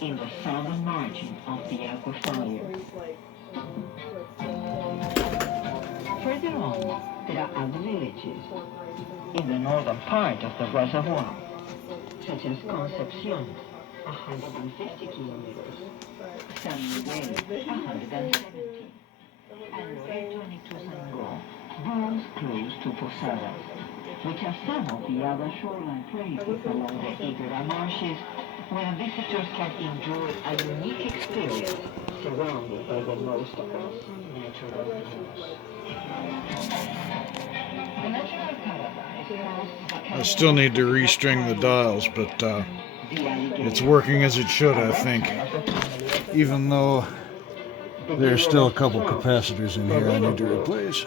in the southern margin of the aquifer. Further on, there are other villages in the northern part of the reservoir, such as Concepcion, 150 kilometers, San Miguel, 170, and Loreto and Ituzaingó, both close to Posadas, which are some of the other shoreline places along the Higuera marshes where visitors can enjoy a unique experience surrounded by the most awesome natural views. The natural paradise. I still need to restring the dials, but it's working as it should, I think. Even though there's still a couple capacitors in here I need to replace.